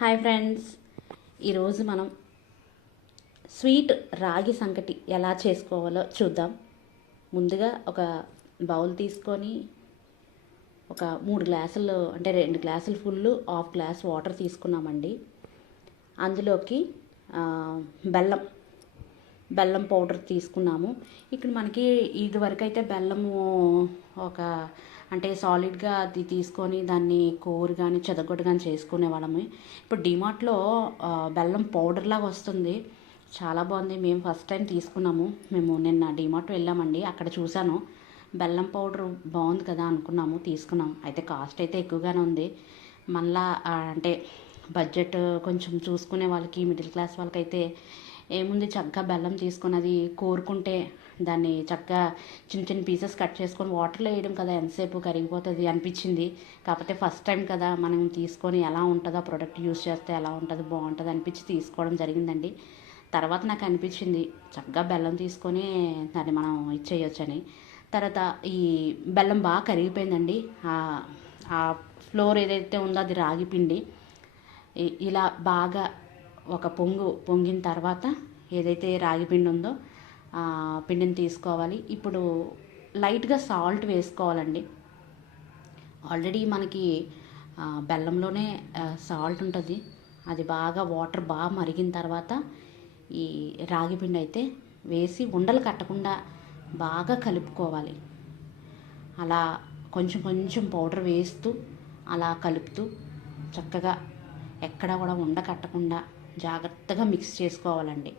Hi friends. ఈరోజు మనం sweet రాగి సంకటి ఎలా చేసుకోవాలో చూద్దాం. ముందుగా ఒక బౌల్ తీసుకొని ఒక మూడు గ్లాసులు అంటే రెండు గ్లాసులు ఫుల్ హాఫ్ గ్లాస్ వాటర్ తీసుకున్నామండి. అందులోకి బెల్లం బెల్లం పౌడర్ తీసుకున్నాము. ఇక్కడ మనకి ఇది వరకు అయితే బెల్లము ఒక అంటే సాలిడ్గా అది తీసుకొని దాన్ని కోరు కానీ చెదగొట్టు కానీ చేసుకునే వాళ్ళము. ఇప్పుడు డిమార్ట్లో బెల్లం పౌడర్ లాగా వస్తుంది. చాలా బాగుంది. మేము ఫస్ట్ టైం తీసుకున్నాము. మేము నిన్న డిమార్ట్ వెళ్ళామండి. అక్కడ చూశాను. బెల్లం పౌడర్ బాగుంది కదా అనుకున్నాము తీసుకున్నాం అయితే కాస్ట్ అయితే ఎక్కువగానే ఉంది. మళ్ళా అంటే బడ్జెట్ కొంచెం చూసుకునే వాళ్ళకి మిడిల్ క్లాస్ వాళ్ళకైతే ఏముంది చక్కగా బెల్లం తీసుకొని అది కోరుకుంటే దాన్ని చక్కగా చిన్న చిన్న పీసెస్ కట్ చేసుకొని వాటర్లో వేయడం కదా ఎంతసేపు కరిగిపోతుంది అనిపించింది. కాకపోతే ఫస్ట్ టైం కదా మనం తీసుకొని ఎలా ఉంటుందో ప్రోడక్ట్ యూస్ చేస్తే ఎలా ఉంటుంది బాగుంటుంది అనిపించి తీసుకోవడం జరిగిందండి. తర్వాత నాకు అనిపించింది చక్కగా బెల్లం తీసుకొని దాన్ని మనం ఇచ్చేయొచ్చని. తర్వాత ఈ బెల్లం బాగా కరిగిపోయిందండి. ఆ- ఫ్లోర్ ఏదైతే ఉందో అది రాగిపిండి ఇలా బాగా ఒక పొంగు పొంగిన తర్వాత ఏదైతే రాగి పిండి ఉందో పిండిని తీసుకోవాలి. ఇప్పుడు లైట్గా సాల్ట్ వేసుకోవాలండి. ఆల్రెడీ మనకి బెల్లంలోనే సాల్ట్ ఉంటుంది. అది బాగా వాటర్ బాగా మరిగిన తర్వాత ఈ రాగి పిండి అయితే వేసి ఉండలు కట్టకుండా బాగా కలుపుకోవాలి. అలా కొంచెం కొంచెం పౌడర్ వేస్తూ అలా కలుపుతూ చక్కగా ఎక్కడ కూడా ఉండ కట్టకుండా జాగ్రత్తగా మిక్స్ చేసుకోవాలండి.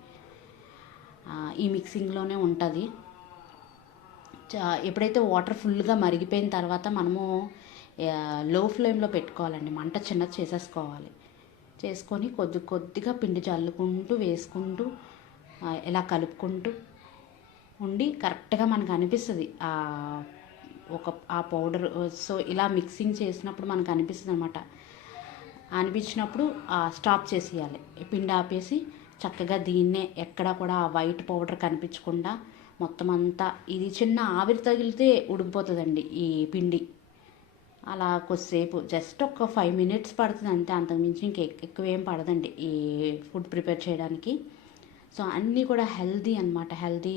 ఈ మిక్సింగ్లోనే ఉంటుంది. చా- ఎప్పుడైతే వాటర్ ఫుల్గా మరిగిపోయిన తర్వాత మనము లో ఫ్లేమ్లో పెట్టుకోవాలండి. మంట చిన్నది చేసేసుకోవాలి. చేసుకొని కొద్ది కొద్దిగా పిండి చల్లుకుంటూ వేసుకుంటూ ఇలా కలుపుకుంటూ ఉండి కరెక్ట్గా మనకు అనిపిస్తుంది. ఒక ఆ పౌడర్ సో ఇలా మిక్సింగ్ చేసినప్పుడు మనకు అనిపిస్తుంది అనమాట అనిపించినప్పుడు స్టాప్ చేసేయాలి. పిండి ఆపేసి చక్కగా దీన్నే ఎక్కడ కూడా ఆ వైట్ పౌడర్ కనిపించకుండా మొత్తం అంతా ఇది చిన్న ఆవిరి తగిలితే ఉడికిపోతుందండి ఈ పిండి. అలా కొద్దిసేపు జస్ట్ ఒక ఫైవ్ మినిట్స్ పడుతుంది అంతే. అంతకుమించి ఇంక ఎక్కువ ఏం పడదండి ఈ ఫుడ్ ప్రిపేర్ చేయడానికి. సో అన్నీ కూడా హెల్దీ అన్నమాట. హెల్దీ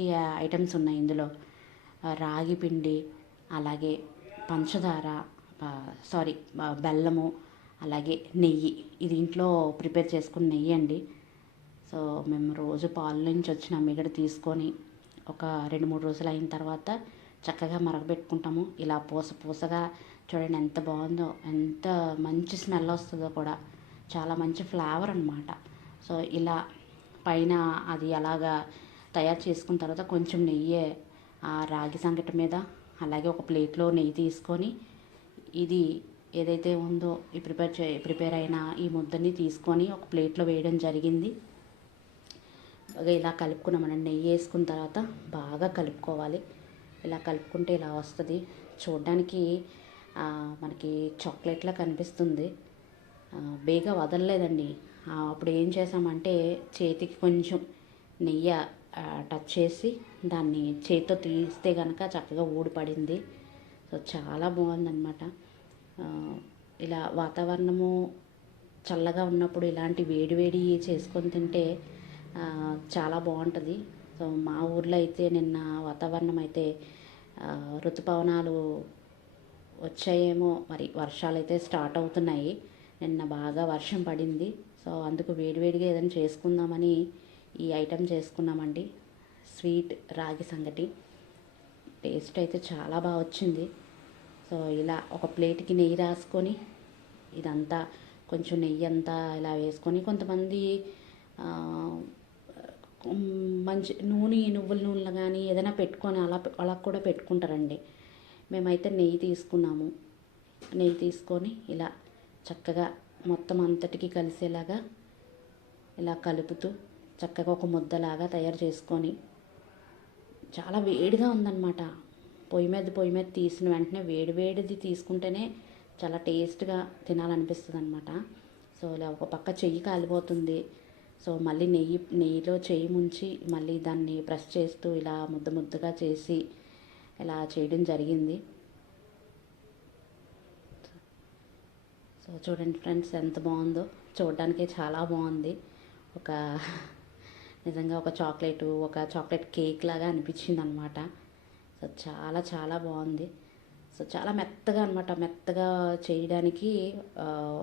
ఐటమ్స్ ఉన్నాయి ఇందులో. రాగి పిండి అలాగే పంచదార సారీ బెల్లము అలాగే నెయ్యి. ఇది ఇంట్లో ప్రిపేర్ చేసుకున్న నెయ్యి అండి. సో మేము రోజు పాల నుంచి వచ్చిన మిగడ తీసుకొని ఒక రెండు మూడు రోజులు అయిన తర్వాత చక్కగా మరగబెట్టుకుంటాము. ఇలా పూస పూసగా చూడండి ఎంత బాగుందో ఎంత మంచి స్మెల్ వస్తుందో కూడా. చాలా మంచి ఫ్లేవర్ అనమాట సో ఇలా పైన అది అలాగా తయారు చేసుకున్న తర్వాత కొంచెం నెయ్యి ఆ రాగి సంగటి మీద అలాగే ఒక ప్లేట్లో నెయ్యి తీసుకొని ఇది ఏదైతే ఉందో ఈ ప్రిపేర్ చే ప్రిపేర్ అయిన ఈ ముద్దని తీసుకొని ఒక ప్లేట్లో వేయడం జరిగింది. బాగా ఇలా కలుపుకున్నామని నెయ్యి వేసుకున్న తర్వాత బాగా కలుపుకోవాలి. ఇలా కలుపుకుంటే ఇలా వస్తుంది. చూడడానికి మనకి చాక్లెట్లా కనిపిస్తుంది. బేగా వదలలేదండి. అప్పుడు ఏం చేసామంటే చేతికి కొంచెం నెయ్యి టచ్ చేసి దాన్ని చేతితో తీస్తే కనుక చక్కగా ఊడిపడింది. సో చాలా బాగుందన్నమాట. ఇలా వాతావరణము చల్లగా ఉన్నప్పుడు ఇలాంటి వేడి వేడి చేసుకొని తింటే చాలా బాగుంటుంది. సో మా ఊర్లో అయితే నిన్న వాతావరణం అయితే ఋతుపవనాలు వచ్చాయేమో మరి వర్షాలు అయితే స్టార్ట్ అవుతున్నాయి. నిన్న బాగా వర్షం పడింది. సో అందుకు వేడివేడిగా ఏదైనా చేసుకుందామని ఈ ఐటెం చేసుకున్నామండి. స్వీట్ రాగి సంగటి. టేస్ట్ అయితే చాలా బాగా వచ్చింది. సో ఇలా ఒక ప్లేట్కి నెయ్యి రాసుకొని ఇదంతా కొంచెం నెయ్యి అంతా ఇలా వేసుకొని కొంతమంది మంచి నూనె నువ్వుల నూనెలు కానీ ఏదైనా పెట్టుకొని అలా అలా కూడా పెట్టుకుంటారండి. మేమైతే నెయ్యి తీసుకున్నాము. నెయ్యి తీసుకొని ఇలా చక్కగా మొత్తం అంతటికి కలిసేలాగా ఇలా కలుపుతూ చక్కగా ఒక ముద్దలాగా తయారు చేసుకొని చాలా వేడిగా ఉందన్నమాట. పొయ్యి మీద పొయ్యి మీద తీసిన వెంటనే వేడివేడిది తీసుకుంటేనే చాలా టేస్ట్గా తినాలనిపిస్తుంది అనమాట సో ఇలా ఒక పక్క చెయ్యి కాలిపోతుంది. సో మళ్ళీ నెయ్యి నెయ్యిలో చెయ్యి ముంచి మళ్ళీ దాన్ని ప్రెస్ చేస్తూ ఇలా ముద్ద ముద్దగా చేసి ఇలా చేయడం జరిగింది. సో చూడండి ఫ్రెండ్స్ ఎంత బాగుందో. చూడడానికి చాలా బాగుంది. ఒక నిజంగా ఒక చాక్లెట్ ఒక చాక్లెట్ కేక్ లాగా అనిపించింది అనమాట సో చాలా చాలా బాగుంది. సో చాలా మెత్తగా అనమాట మెత్తగా చేయడానికి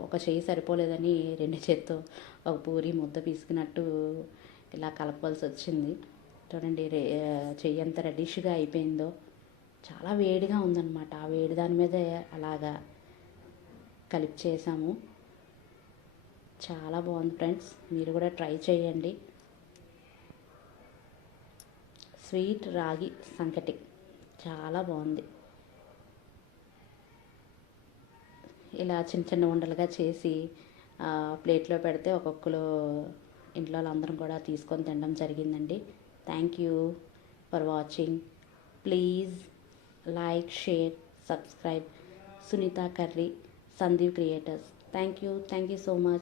ఒక చెయ్యి సరిపోలేదని రెండు చేత్తో ఒక పూరి ముద్ద పీసుకున్నట్టు ఇలా కలపవలసి వచ్చింది. చూడండి రే చెయ్యి ఎంత రెడిష్గా అయిపోయిందో. చాలా వేడిగా ఉందన్నమాట. ఆ వేడి దాని మీద అలాగా కలిపి చేసాము. చాలా బాగుంది ఫ్రెండ్స్. మీరు కూడా ట్రై చేయండి. స్వీట్ రాగి సంకటి. చాలా బాగుంది. ఇలా చిన్న చిన్న ఉండలుగా చేసి ప్లేట్లో పెడితే ఒక్కొక్కరు ఇంట్లో వాళ్ళందరం కూడా తీసుకొని తినడం జరిగిందండి. Thank you for watching please like share subscribe Sunitha curry Sandeep creators. Thank you thank you so much